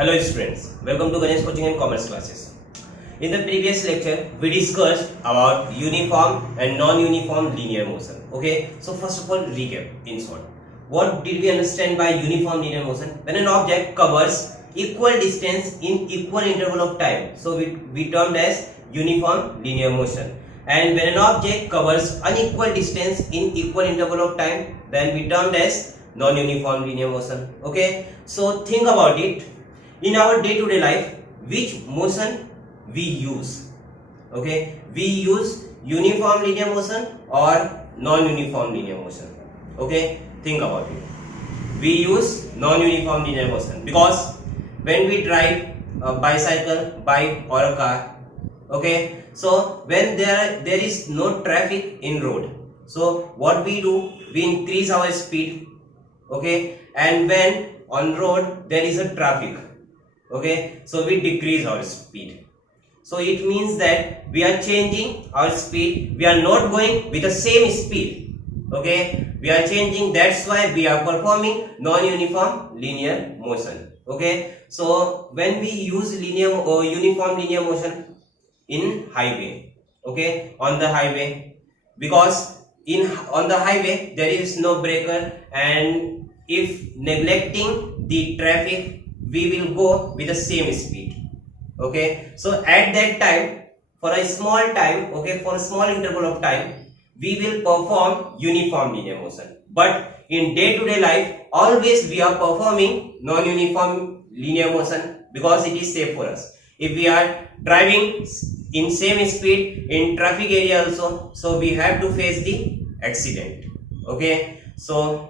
Hello students, welcome to Ganesh Coaching and Commerce classes. In the previous lecture, we discussed about uniform and non-uniform linear motion. Okay, so first of all, recap in short. What did we understand by uniform linear motion? When an object covers equal distance in equal interval of time, so we termed as uniform linear motion. And when an object covers unequal distance in equal interval of time, then we termed as non-uniform linear motion. Okay, so think about it. In our day-to-day life, which motion we use? Okay, we use uniform linear motion or non-uniform linear motion. Okay, think about it. We use non-uniform linear motion because when we drive a bicycle, bike or a car, okay, so when there is no traffic in road, so what we do, we increase our speed. Okay, and when on road there is a traffic, okay, so we decrease our speed. So it means that we are changing our speed. We are not going with the same speed. Okay, we are changing. That's why we are performing non-uniform linear motion. Okay, so when we use uniform linear motion in highway, okay, on the highway, because on the highway there is no breaker, and if neglecting the traffic, we will go with the same speed. Okay, so at that time, for a small time, okay, for a small interval of time, we will perform uniform linear motion. But in day-to-day life, always we are performing non-uniform linear motion because it is safe for us. If we are driving in same speed in traffic area also, so we have to face the accident. Okay, so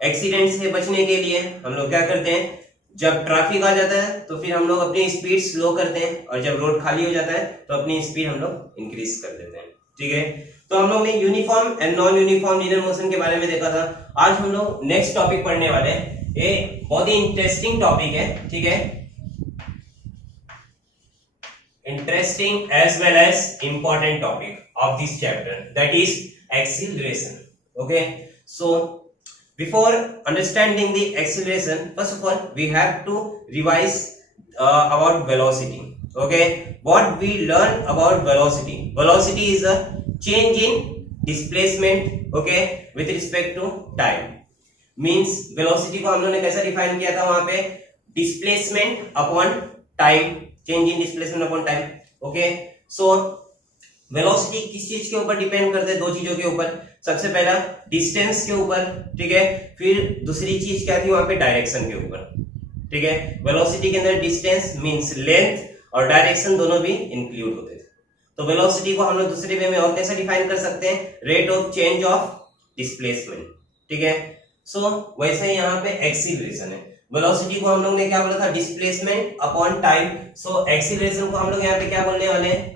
accident से बचने के लिए हम लोग क्या करते हैं, जब ट्रैफिक आ जाता है तो फिर हम लोग अपनी स्पीड स्लो करते हैं, और जब रोड खाली हो जाता है तो अपनी स्पीड हम लोग इंक्रीज कर देते हैं. ठीक है, तो हम लोग ने uniform and non uniform linear motion के बारे में देखा था. आज हम लोग नेक्स्ट टॉपिक पढ़ने वाले हैं. ये बहुत ही इंटरेस्टिंग टॉपिक है. ठीक है, interesting as well as important topic of this chapter, that is acceleration. Okay, so before understanding the acceleration, first of all we have to revise about velocity. Okay, what we learn about velocity? Velocity is a change in displacement, okay, with respect to time. Means velocity को हम लोगों ने कैसा define किया था वहां पे, displacement upon time, change in displacement upon time. Okay, so velocity किस चीज के ऊपर डिपेंड करते हैं? दो चीजों के ऊपर. सबसे पहला डिस्टेंस के ऊपर, ठीक है, फिर दूसरी चीज क्या थी वहां पे, डायरेक्शन के ऊपर. ठीक है, वेलोसिटी के अंदर डिस्टेंस मींस लेंथ और डायरेक्शन दोनों भी इंक्लूड होते थे. तो वेलोसिटी को हम लोग दूसरे वे में और कैसे डिफाइन कर सकते हैं? Rate of change of displacement. ठीक है, सो वैसे ही यहाँ पे एक्सीलरेशन है. वेलोसिटी को हम लोग ने क्या बोला था? Displacement upon time. So acceleration को हम लोग यहाँ पे क्या बोलने वाले हैं?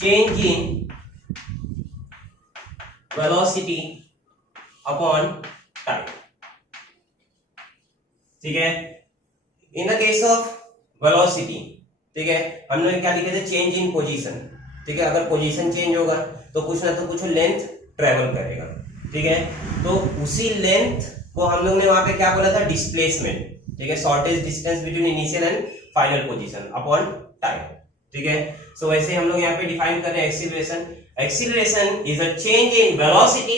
Change in velocity upon time. ठीक है, in the case of velocity, ठीक है, हमने क्या लिखे थे? Change in position. ठीक है, अगर पोजीशन चेंज होगा तो कुछ ना तो कुछ लेंथ ट्रेवल करेगा. ठीक है, तो उसी लेंथ को हम लोग ने वहां पे क्या बोला था? डिस्प्लेसमेंट. ठीक है, shortage distance between initial and final position upon time. ठीक है, सो वैसे हम लोग यहाँ पे डिफाइन कर रहे हैं acceleration. Acceleration is a change in velocity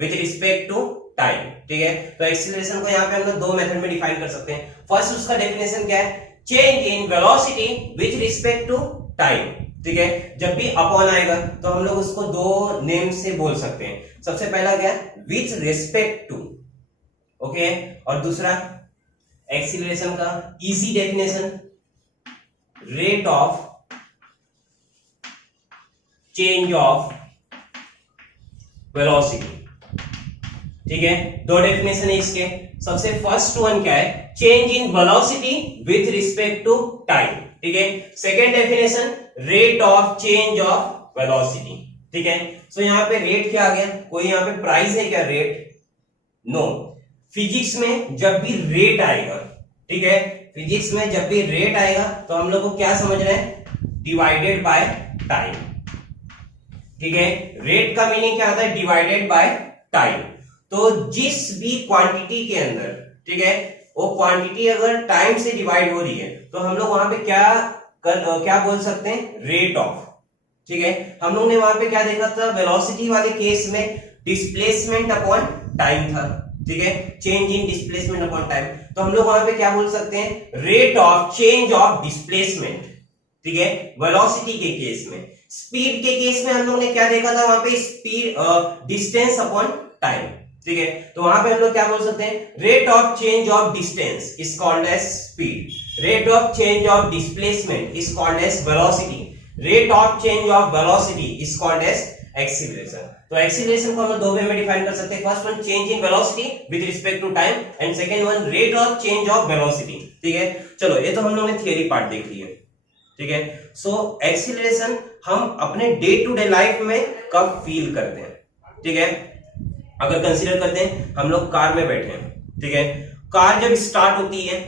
with respect to time. ठीक है, तो एक्सीलरेशन को यहाँ पे हम लोग दो मेथड में डिफाइन कर सकते हैं. फर्स्ट उसका डेफिनेशन क्या है? Change in velocity with respect to time. ठीक है, जब भी अपॉन आएगा तो हम लोग उसको दो नेम से बोल सकते हैं. सबसे पहला क्या है? With respect to. ओके, और दूसरा एक्सीलरेशन का easy definition, rate of change of velocity. ठीक है, दो डेफिनेशन है इसके. सबसे फर्स्ट वन क्या है? Change in velocity with respect to time. ठीक है, second definition rate of change of velocity. ठीक है, सो यहाँ पे रेट क्या आ गया? कोई यहाँ पे प्राइस है क्या? रेट? नो. फिजिक्स में जब भी रेट आएगा, ठीक है, फिजिक्स में जब भी रेट आएगा तो हम लोग को क्या समझ रहे हैं? Divided by time. ठीक है, रेट का मीनिंग क्या होता है? Divided by time. तो जिस भी क्वांटिटी के अंदर, ठीक है, वो क्वांटिटी अगर टाइम से डिवाइड हो रही है तो हम लोग वहां पे क्या बोल सकते हैं, रेट ऑफ। ठीक है, हम लोग ने वहां पे क्या देखा था, वेलोसिटी वाले केस में डिस्प्लेसमेंट अपॉन टाइम था। ठीक है, चेंज इन डिस्प्लेसमेंट अपॉन टाइम, तो हम लोग वहां पे क्या बोल सकते हैं, rate of change of displacement. ठीक है, वेलोसिटी के केस में। स्पीड के केस में हम लोग ने क्या देखा था, वहां पे स्पीड डिस्टेंस अपॉन टाइम। ठीक है, तो वहां पे हम लोग क्या बोल सकते हैं, rate of change of distance is called as speed, rate of change of displacement is called as velocity, rate of change of velocity is called as acceleration. तो एक्सीलरेशन को हम दो वे में डिफाइन कर सकते हैं, first one change in velocity with respect to time and second one rate of change of velocity. ठीक है, चलो ये तो हम लोगों ने थियरी पार्ट देख लिया। ठीक है, सो एक्सीलरेशन हम अपने डे टू डे लाइफ में कब फील करते हैं। ठीक है, अगर कंसीडर करते हैं हम लोग कार में बैठे हैं। ठीक है, कार जब स्टार्ट होती है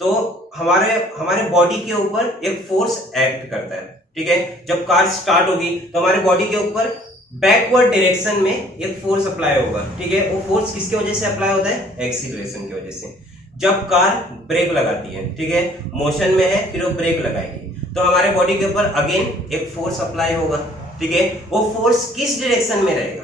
तो हमारे बॉडी के ऊपर एक फोर्स एक्ट करता है। ठीक है, जब कार स्टार्ट होगी तो हमारे बॉडी के ऊपर बैकवर्ड डायरेक्शन में एक फोर्स अप्लाई होगा। ठीक है, वो फोर्स किसकी वजह से अप्लाई होता है, एक्सीलरेशन की वजह से। जब कार ब्रेक लगाती है, ठीक है, मोशन में है, फिर वो ब्रेक लगाएगी तो हमारे बॉडी के ऊपर अगेन एक फोर्स अप्लाई होगा। ठीक है, वो फोर्स किस डायरेक्शन में रहेगा,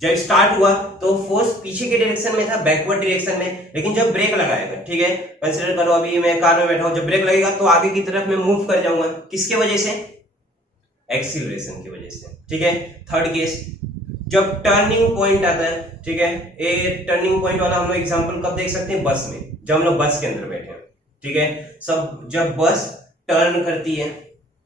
जब स्टार्ट हुआ तो फोर्स पीछे के डायरेक्शन में था, बैकवर्ड डायरेक्शन में, लेकिन जब ब्रेक लगाएगा, ठीक है, कंसीडर करो अभी मैं कार में बैठा हूं, जब ब्रेक लगेगा तो आगे की तरफ मैं मूव कर जाऊंगा, किसके वजह से, एक्सीलरेशन की वजह से। ठीक है, थर्ड केस, जब टर्निंग पॉइंट आता है। ठीक है, ये टर्निंग पॉइंट वाला हम लोग एग्जांपल कब देख सकते हैं, बस में, जब हम लोग बस के अंदर बैठे हैं। ठीक है, सब जब बस टर्न करती है,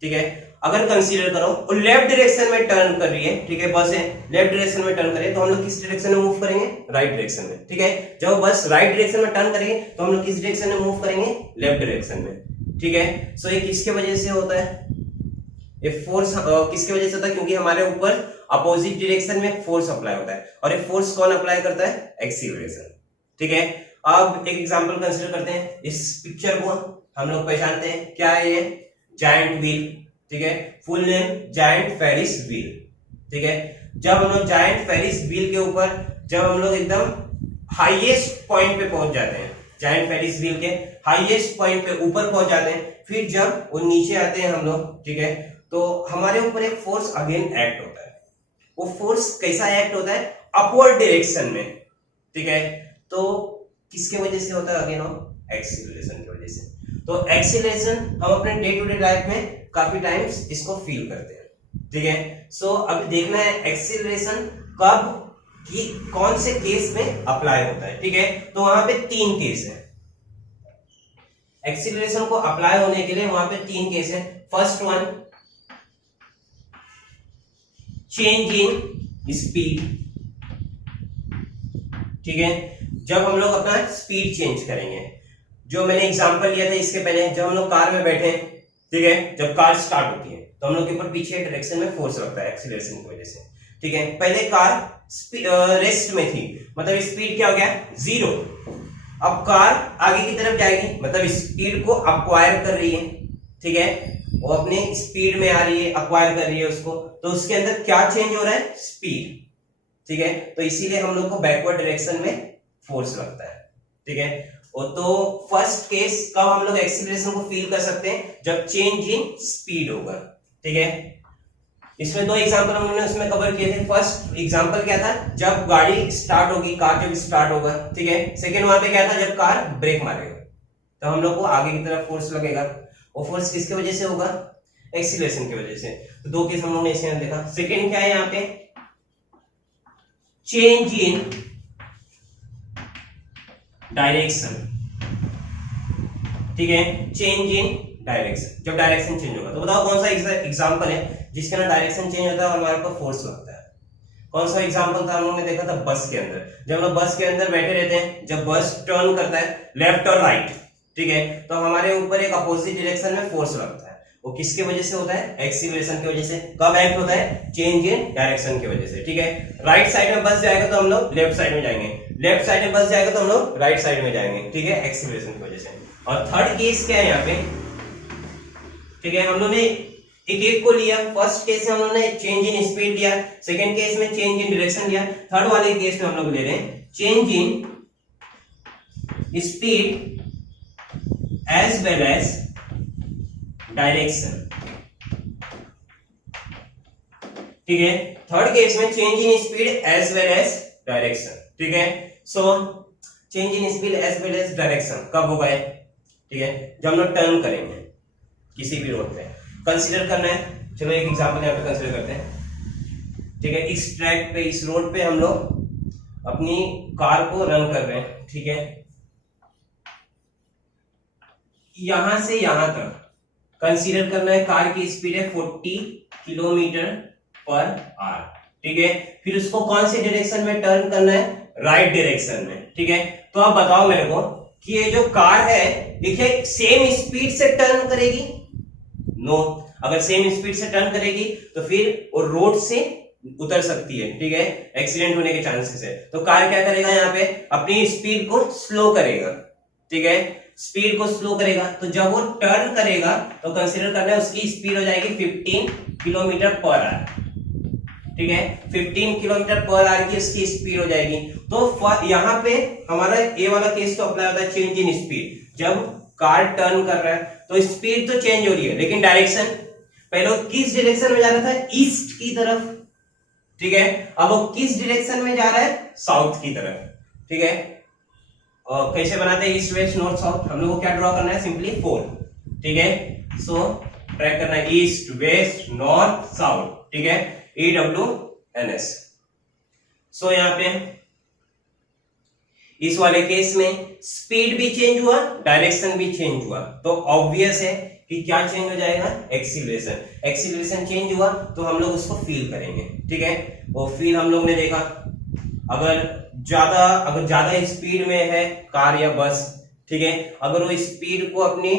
ठीक है, अगर कंसीडर करो वो लेफ्ट डायरेक्शन में टर्न कर रही है, ठीक है, बस है लेफ्ट डायरेक्शन में टर्न करे तो हम लोग किस डायरेक्शन में मूव करेंगे, राइट डायरेक्शन में। ठीक है, जब बस राइट डायरेक्शन में टर्न करेंगे तो हम लोग किस डायरेक्शन में मूव करेंगे, लेफ्ट डायरेक्शन में। ठीक है, सो ये किसके वजह से होता है, ये फोर्स किसके वजह से होता है, क्योंकि हमारे ऊपर अपोजिट डायरेक्शन में फोर्स अप्लाई होता है, और ये फोर्स कौन अप्लाई करता है, एक्सीलरेशन। ठीक है, अब एक एग्जांपल कंसीडर करते हैं, इस पिक्चर को हम लोग पहचानते हैं, क्या है ये, जायंट व्हील। ठीक है, full name giant Ferris wheel. ठीक है, जब हम लोग जायंट फेरिस व्हील के ऊपर जब हम लोग एकदम हाईएस्ट पॉइंट पे पहुंच जाते हैं, जायंट फेरिस व्हील के हाईएस्ट पॉइंट पे ऊपर पहुंच जाते हैं, फिर जब वो नीचे आते हैं हम लोग, ठीक है, तो हमारे ऊपर एक फोर्स अगेन एक्ट होता है। वो फोर्स कैसा एक्ट होता है, अपवर्ड डायरेक्शन में। ठीक है, तो किसके वजह से होता है, अगेन एक्सीलरेशन की वजह से। तो एक्सीलरेशन हम अपने डे टू डे लाइफ में काफी टाइम्स इसको फील करते हैं। ठीक है, सो अब देखना है एक्सीलरेशन कब कि कौन से केस में अप्लाई होता है। ठीक है, तो वहां पे 3 केस है, एक्सीलरेशन को अप्लाई होने के लिए वहां पे 3 केस है। First one, change in speed. ठीक है, जब हम लोग अपना स्पीड चेंज करेंगे, जो मैंने एग्जांपल लिया था इसके पहले, जब हम लोग कार में बैठे हैं, ठीक है, जब कार स्टार्ट होती है तो हम लोग के ऊपर पीछे डायरेक्शन में फोर्स लगता है एक्सीलरेशन की वजह से। ठीक है, पहले कार रेस्ट में थी, मतलब स्पीड क्या हो गया, 0। अब कार आगे की तरफ जाएगी, मतलब स्पीड को अक्वायर कर रही है। ठीक है, वो अपने स्पीड में आ रही है, अक्वायर कर रही है उसको, तो उसके अंदर क्या चेंज हो रहा है, स्पीड। ठीक है, तो इसीलिए हम लोग को बैकवर्ड डायरेक्शन में फोर्स लगता है। ठीक है, तो फर्स्ट केस कब हम लोग एक्सीलरेशन को फील कर सकते हैं, जब चेंज इन स्पीड होगा। ठीक है, इसमें 2 एग्जांपल हमने उसमें कवर किए थे। फर्स्ट एग्जांपल क्या था, जब गाड़ी स्टार्ट होगी, कार जब स्टार्ट होगा। ठीक है, सेकंड वहां पे क्या था, जब कार ब्रेक मारेगा तो हम लोग को आगे की तरफ फोर्स लगेगा। वो फोर्स किसकी वजह से होगा, एक्सीलरेशन की वजह से। तो 2 केस हम लोगों ने इसमें देखा। सेकंड क्या है यहाँ पे, चेंज इन डायरेक्शन। ठीक है, चेंज इन डायरेक्शन, जब डायरेक्शन चेंज होगा। तो बताओ कौन सा एग्जांपल है जिसके अंदर डायरेक्शन चेंज होता है और हमारे ऊपर फोर्स लगता है। कौन सा एग्जांपल था, हम लोगों ने देखा था बस के अंदर, जब हम लोग बस के अंदर बैठे रहते हैं, जब बस टर्न करता है लेफ्ट और राइट, ठीक है, तो हमारे ऊपर एक अपोजिट डायरेक्शन में फोर्स लगता है। वो किसके वजह से होता है, एक्सीलरेशन की वजह से। कब एक्ट होता है, चेंज इन डायरेक्शन की वजह से। ठीक है, राइट साइड में बस जाएगा तो हम लोग लेफ्ट साइड में जाएंगे, लेफ्ट साइड में बस जाएगा तो हम लोग राइट साइड में जाएंगे। ठीक है, एक्सीलरेशन की वजह से। और थर्ड केस क्या है यहाँ पे, ठीक है, हम लोग ने एक को लिया। फर्स्ट केस में हम लोग ने चेंज इन स्पीड लिया, सेकंड केस में चेंज इन डायरेक्शन लिया, थर्ड वाले केस में हम लोग ले रहे हैं change in speed as well as direction. ठीक है, थर्ड केस में change in speed as well as direction. ठीक है, so change in speed as well as direction कब होगा? ठीक है, जब हम लोग टर्न करेंगे किसी भी रोड पे, कंसीडर करना है। चलो एक एग्जांपल यहाँ पे कंसीडर करते हैं। ठीक है, इस ट्रैक पे, इस रोड पे हम लोग अपनी कार को रन कर रहे हैं। ठीक है, यहां से यहां तक कंसीडर करना है कार की स्पीड है 40 किलोमीटर पर आवर। ठीक है, फिर उसको कौन से डायरेक्शन में टर्न करना है? राइट डायरेक्शन में। ठीक है, तो आप बताओ मेरे को कि ये जो कार है देखिए सेम स्पीड से टर्न करेगी? नो, अगर सेम स्पीड से टर्न करेगी तो फिर वो रोड से उतर सकती है। ठीक है, एक्सीडेंट होने के चांसेस है। तो कार क्या करेगा? यहाँ पे अपनी स्पीड को स्लो करेगा। ठीक है, स्पीड को स्लो करेगा, तो जब वो टर्न करेगा तो कंसीडर करना है उसकी स्पीड हो जाएगी 15 किलोमीटर पर आवर। ठीक है, 15 किलोमीटर पर आवर की इसकी स्पीड हो जाएगी। तो यहाँ पे हमारा ये वाला केस तो अप्लाई होता है चेंज इन स्पीड। जब कार टर्न कर रहा है तो स्पीड तो चेंज हो रही है, लेकिन डायरेक्शन पहले वो किस डायरेक्शन में जा रहा था? ईस्ट की तरफ। ठीक है, अब वो किस डायरेक्शन में जा रहा है? साउथ की तरफ। ठीक है, और कैसे बनाते हैं ईस्ट वेस्ट नॉर्थ साउथ? हम लोग को क्या ड्रॉ करना है? सिंपली 4। ठीक है, सो ट्रैक करना है ईस्ट वेस्ट नॉर्थ साउथ। ठीक है, EWNS। सो यहाँ पे इस वाले केस में स्पीड भी चेंज हुआ, डायरेक्शन भी चेंज हुआ, तो ऑब्वियस है कि क्या चेंज हो जाएगा? एक्सीलरेशन। एक्सीलरेशन चेंज हुआ तो हम लोग उसको फील करेंगे। ठीक है, वो फील हम लोग ने देखा, अगर ज्यादा स्पीड में है कार या बस, ठीक है, अगर वो स्पीड को अपनी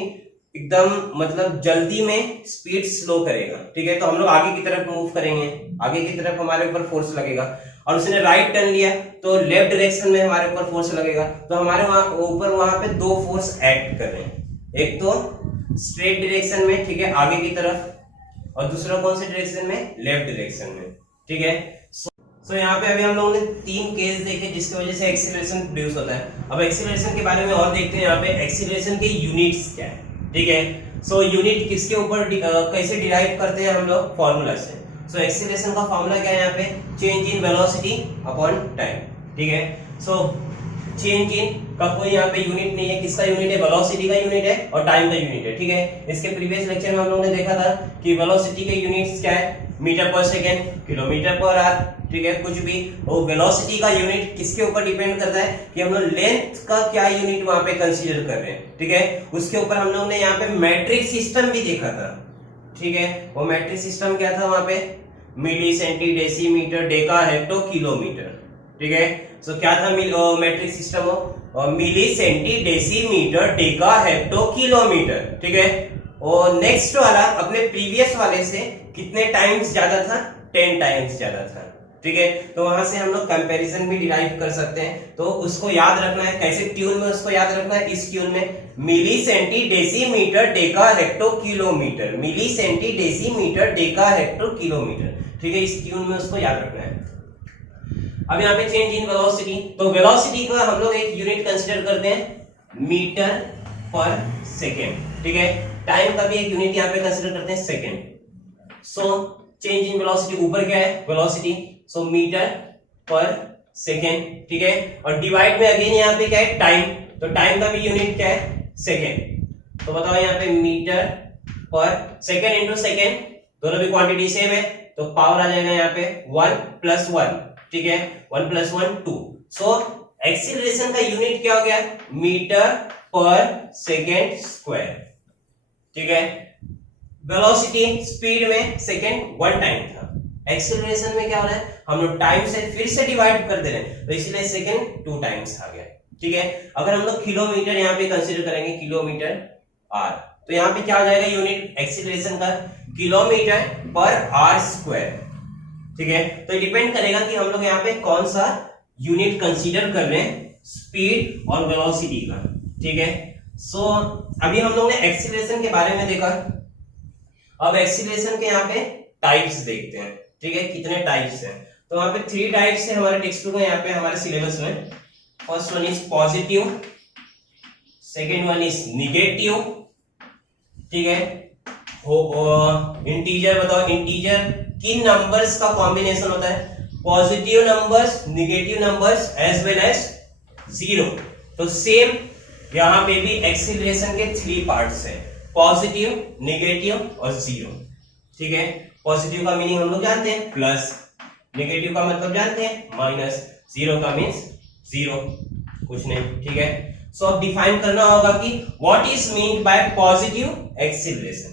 एकदम मतलब जल्दी में स्पीड स्लो करेगा, ठीक है, तो हम लोग आगे की तरफ मूव करेंगे, आगे की तरफ हमारे ऊपर फोर्स लगेगा। और उसने राइट टर्न लिया तो लेफ्ट डायरेक्शन में हमारे ऊपर फोर्स लगेगा, तो हमारे वहां पे दो फोर्स एक्ट कर रहे हैं। एक तो स्ट्रेट डायरेक्शन में, ठीक है, आगे की तरफ, और दूसरा कौन से डायरेक्शन में? लेफ्ट डायरेक्शन में। ठीक है, सो यहाँ पे अभी हम लोगों ने 3 केस देखे जिसकी वजह से एक्सीलरेशन प्रोड्यूस होता है। अब एक्सीलरेशन के बारे में और देखते हैं। यहाँ पे एक्सीलरेशन के यूनिट्स क्या है? ठीक है, सो यूनिट किसके ऊपर कैसे डिराइव करते हैं हम लोग? फॉर्मूला से। सो एक्सीलरेशन का फॉर्मूला क्या है यहाँ पे? Change in velocity upon time. ठीक है, सो चेंज इन का कोई यहाँ पे यूनिट नहीं है। किसका यूनिट है? वेलोसिटी का यूनिट है और टाइम का यूनिट है। ठीक है, इसके प्रीवियस लेक्चर में हम लोगों ने देखा था कि वेलोसिटी के यूनिट्स क्या है? मीटर पर सेकेंड, किलोमीटर पर आवर। ठीक है, कुछ भी वो वेलोसिटी का यूनिट किसके ऊपर डिपेंड करता है कि हम लोग लेंथ का क्या यूनिट वहां पे कंसीडर कर रहे हैं। ठीक है, उसके ऊपर हम लोग ने यहाँ पे मैट्रिक सिस्टम भी देखा था। ठीक है, वो मैट्रिक सिस्टम क्या था वहां पे? Milli, centi, decimetre, deca, hecto, kilometre. ठीक है, सो क्या था metric system? Milli, centi, decimetre, deca, hecto, kilometre. ठीक है, और नेक्स्ट वाला अपने प्रीवियस वाले से कितने टाइम्स ज्यादा था? 10 टाइम्स ज्यादा था। ठीक है, तो वहां से हम लोग कंपैरिजन भी डिराइव कर सकते हैं। तो उसको याद रखना है, कैसे ट्यून में उसको याद रखना है? इस ट्यून में milli, centi, decimetre, deca, hecto, kilometre. Milli, centi, decimetre, deca, hecto, kilometre. ठीक है, इस ट्यून में उसको याद रखना है। अब यहाँ पे चेंज इन वेलोसिटी, तो वेलोसिटी का हम लोग एक यूनिट कंसीडर करते हैं मीटर पर सेकेंड। ठीक है, टाइम का भी एक यूनिट यहाँ पे कंसीडर करते हैं second. So change in velocity ऊपर क्या है? वेलोसिटी, सो मीटर पर सेकेंड। ठीक है, और डिवाइड में अगेन यहाँ पे क्या है? टाइम, तो टाइम का भी यूनिट क्या है? सेकेंड। तो बताओ यहाँ पे मीटर पर सेकेंड इंटू सेकेंड, दोनों भी क्वांटिटी सेम है, तो पावर आ जाएगा यहाँ पे 1 + 1। ठीक है, 1 + 1 2। सो एक्सीलरेशन का यूनिट क्या हो गया? मीटर पर सेकेंड स्क्वायर। ठीक है, वेलोसिटी स्पीड में सेकेंड 1 टाइम था, एक्सीलरेशन में क्या हो रहा है? हम लोग टाइम से फिर से डिवाइड कर दे रहे हैं, तो इसलिए सेकेंड 2 टाइम्स आ गया। ठीक है, अगर हम लोग किलोमीटर यहाँ पे कंसीडर करेंगे, किलोमीटर आर, तो यहाँ पे क्या आ जाएगा यूनिट एक्सीलरेशन का? किलोमीटर पर आर स्क्वायर। ठीक है, तो ये डिपेंड करेगा कि हम लोग यहाँ पे कौन सा यूनिट कंसीडर कर रहे हैं, स्पीड और वेलोसिटी का। ठीक है, सो अभी हम लोग ने एक्सीलरेशन के बारे में देखा। अब एक्सीलरेशन के यहाँ पे टाइप्स देखते हैं। ठीक है, कितने टाइप्स हैं? तो वहां पे 3 टाइप्स है हमारे टेक्स्ट बुक में, यहाँ पे हमारे सिलेबस में। First one is positive, second one is negative, ठीक है। इंटीजर बताओ, इंटीजर किन नंबर्स का कॉम्बिनेशन होता है? Positive numbers, negative numbers as well as zero. तो सेम यहां पे भी एक्सीलरेशन के 3 पार्ट्स हैं, पॉजिटिव, निगेटिव और जीरो, ठीक है। पॉजिटिव का मीनिंग हम लोग जानते हैं प्लस, निगेटिव का मतलब जानते हैं माइनस, जीरो का मीन्स जीरो, कुछ नहीं, ठीक है। सो अब डिफाइन करना होगा कि what is mean by positive acceleration,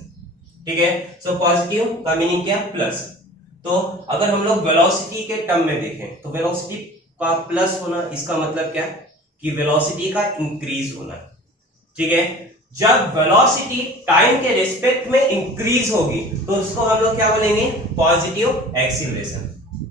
ठीक है। सो पॉजिटिव का मीनिंग क्या? प्लस। तो अगर हम लोग वेलोसिटी के टर्म में देखें तो वेलोसिटी का प्लस होना इसका मतलब क्या? कि वेलोसिटी का इंक्रीज होना, ठीक है। जब वेलोसिटी टाइम के रिस्पेक्ट में इंक्रीज होगी तो उसको हम लोग क्या बोलेंगे? पॉजिटिव एक्सीलरेशन,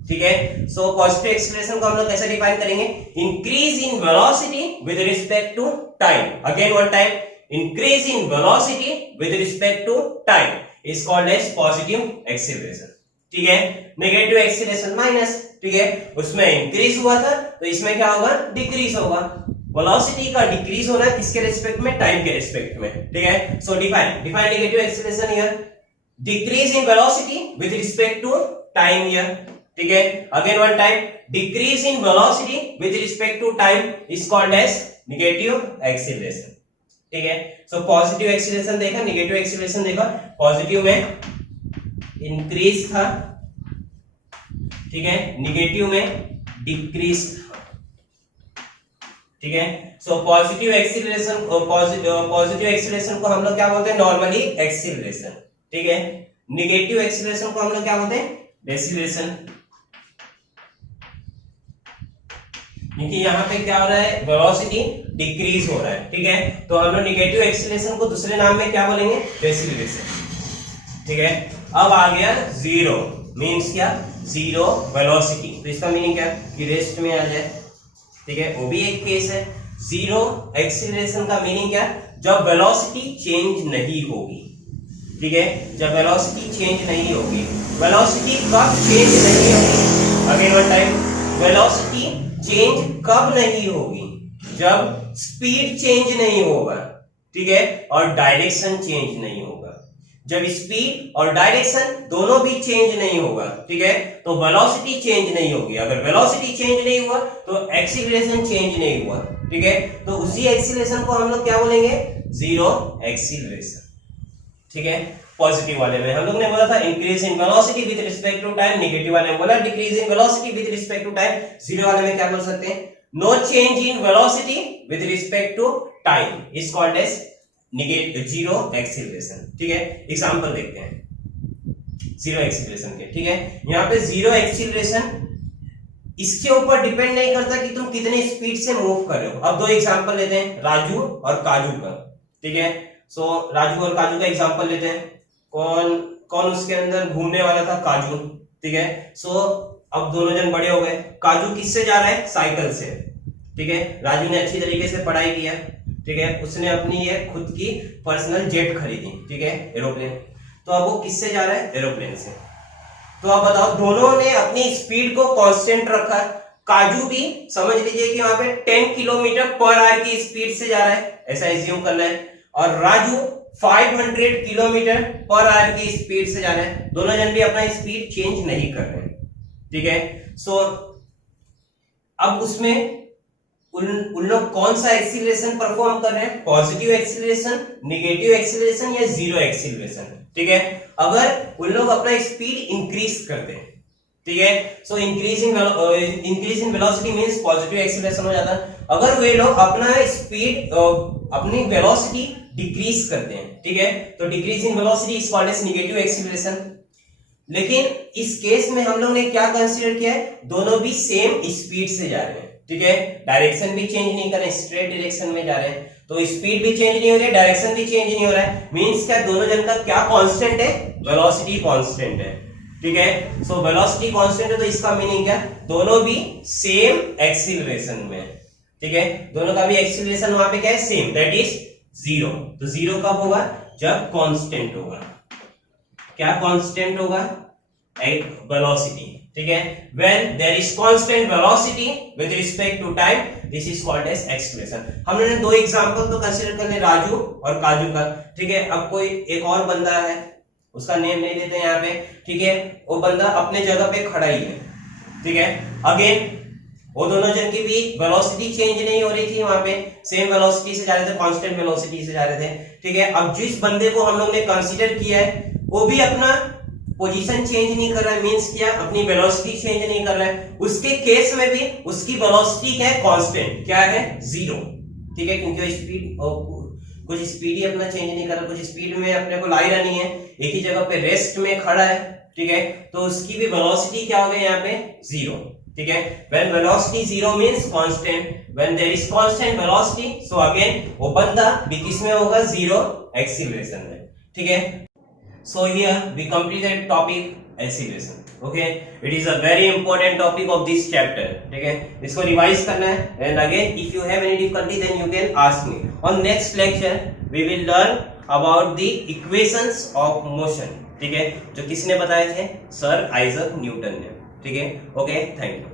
ठीक है। सो पॉजिटिव एक्सीलरेशन को हम लोग कैसे डिफाइन करेंगे? Increase in velocity with respect to time, again one time, increase in velocity with respect to time is called as positive acceleration, ठीक है। नेगेटिव एक्सीलरेशन माइनस, ठीक है, उसमें इंक्रीज हुआ था तो इसमें क्या होगा? डिक्रीज होगा। वेलोसिटी का डिक्रीज होना है किसके रिस्पेक्ट में? टाइम के रिस्पेक्ट में, ठीक है। So define negative acceleration here, decrease in velocity with respect to time here, ठीक है। Again one time, decrease in velocity with respect to time is called as negative acceleration, ठीक है। So positive acceleration देखा, negative acceleration देखा। Positive में increase था, ठीक है, नेगेटिव में डिक्रीज था, ठीक है। So positive acceleration, positive acceleration को हम लोग क्या बोलते हैं? नॉर्मली एक्सीलरेशन, ठीक है। नेगेटिव एक्सीलरेशन को हम लोग क्या बोलते हैं? डेसिलेशन, क्योंकि यहाँ पे क्या हो रहा है? वेलोसिटी डिक्रीज हो रहा है, ठीक है। तो हम लोग नेगेटिव एक्सीलरेशन को दूसरे नाम में क्या बोलेंगे? डेसिलेशन, ठीक है। अब आ गया जीरो, मीन्स क्या? Zero velocity. तो इसका मीनिंग क्या? कि रेस्ट में आ जाए, ठीक है, वो भी एक केस है। जीरो एक्सीलरेशन का मीनिंग क्या? जब वेलोसिटी चेंज नहीं होगी, ठीक है, जब वेलोसिटी चेंज नहीं होगी। वेलोसिटी कब चेंज नहीं होगी? Again one time, velocity change कब नहीं होगी? जब स्पीड चेंज नहीं होगा, ठीक है, और डायरेक्शन चेंज नहीं होगा। जब स्पीड और डायरेक्शन दोनों भी चेंज नहीं होगा, ठीक है, तो वेलोसिटी चेंज नहीं होगी। अगर वेलोसिटी चेंज नहीं हुआ तो एक्सीलरेशन चेंज नहीं हुआ, ठीक है। तो उसी एक्सीलरेशन को हम लोग क्या बोलेंगे? जीरो एक्सीलरेशन, ठीक है। पॉजिटिव वाले में हम लोग ने बोला था increase in velocity with respect to time, negative वाले में बोला decrease in velocity with respect to time. Zero वाले में क्या बोल सकते हैं? No change in velocity with respect to time is called as negative zero acceleration, ठीक है। एग्जांपल देखते हैं जीरो एक्सीलरेशन के, ठीक है। यहाँ पे जीरो एक्सीलरेशन इसके ऊपर डिपेंड नहीं करता कि तुम कितने स्पीड से मूव कर रहे हो। अब दो एग्जांपल लेते हैं, राजू और काजू का, ठीक है। सो राजू और काजू का एग्जांपल लेते हैं। कौन कौन उसके अंदर घूमने वाला था? काजू, ठीक है। सो अब दोनों जन बड़े हो गए। काजू किससे जा रहा है? साइकिल से, ठीक है। राजू ने अच्छी तरीके से पढ़ाई किया, ठीक है, उसने अपनी ये खुद की पर्सनल जेट खरीदी, ठीक है, एरोप्लेन। तो अब वो किससे जा रहा है? एरोप्लेन से। तो अब बताओ, दोनों ने अपनी स्पीड को कांस्टेंट रखा। काजू भी समझ लीजिए कि वहां पे 10 किलोमीटर पर आवर की स्पीड से जा रहा है, ऐसा एज्यूम करना है, और राजू 500 किलोमीटर पर आवर की स्पीड से जा रहे हैं। दोनों जन भी अपना स्पीड चेंज नहीं कर रहे, ठीक है। सो अब उसमें उन लोग कौन सा एक्सीलरेशन परफॉर्म कर रहे हैं? पॉजिटिव एक्सीलरेशन, नेगेटिव एक्सीलरेशन या जीरो एक्सीलरेशन, ठीक है। अगर उन लोग अपना स्पीड इंक्रीज करते हैं, ठीक है, so increase in velocity means positive acceleration हो जाता है। अगर वे लोग अपना स्पीड अपनी वेलोसिटी डिक्रीज करते हैं, ठीक है, तो decrease in velocity is called as negative acceleration. लेकिन इस केस में हम लोग ने क्या कंसीडर किया है? दोनों भी सेम स्पीड से जा रहे हैं, ठीक है, डायरेक्शन भी चेंज नहीं कर रहे, स्ट्रेट डायरेक्शन में जा रहे हैं, तो स्पीड भी चेंज नहीं हो रही है, डायरेक्शन भी चेंज नहीं हो रहा है। मींस क्या? दोनों जन का क्या कांस्टेंट है? वेलोसिटी कांस्टेंट है, ठीक है। सो वेलोसिटी कांस्टेंट है तो इसका मीनिंग क्या? दोनों भी सेम एक्सीलरेशन में, ठीक है, दोनों का भी एक्सीलरेशन वहां पे क्या है? Same, that is zero. तो जीरो कब होगा? जब कांस्टेंट होगा। क्या कांस्टेंट होगा? वेलोसिटी, ठीक है। When there is constant velocity with respect to time, this is called as acceleration. हम लोगों ने दो एग्जांपल तो कंसीडर कर ले, राजू और काजू का, ठीक है। अब कोई एक और बंदा है, उसका नेम नहीं देते यहाँ पे, ठीक है। वो बंदा अपने जगह पे खड़ा ही है, ठीक है। अगेन वो दोनों जन की भी वेलोसिटी चेंज नहीं हो रही थी, वहां पे सेम वेलोसिटी से जा रहे थे, कांस्टेंट वेलोसिटी से जा रहे थे, ठीक है। अब जिस बंदे को हम लोग ने कंसीडर किया है वो भी अपना पोजीशन चेंज नहीं कर रहा है, मींस क्या, अपनी वेलोसिटी चेंज नहीं कर रहा है। उसके केस में भी उसकी वेलोसिटी क्या है, कांस्टेंट, क्या है, 0, ठीक है। क्योंकि स्पीड कुछ स्पीड ही अपना चेंज नहीं कर रहा, कुछ स्पीड में अपने को लाई रहनी है, एक ही जगह पे रेस्ट में खड़ा है, ठीक है। तो उसकी भी वेलोसिटी क्या हो गई यहाँ पे, 0, ठीक है। When velocity 0 means constant, when there is constant velocity, so again वो बंदा भी किसमें होगा, 0 acceleration में, ठीक है। So here we completed topic acceleration, okay. It is a very important topic of this chapter, ठीक है। इसको रिवाइज करना है, and again if you have any difficulty then you can ask me. On next lecture we will learn about the equations of motion, ठीक है, जो किसने बताए थे, सर आइजैक न्यूटन ने, ठीक है। Okay, thank you.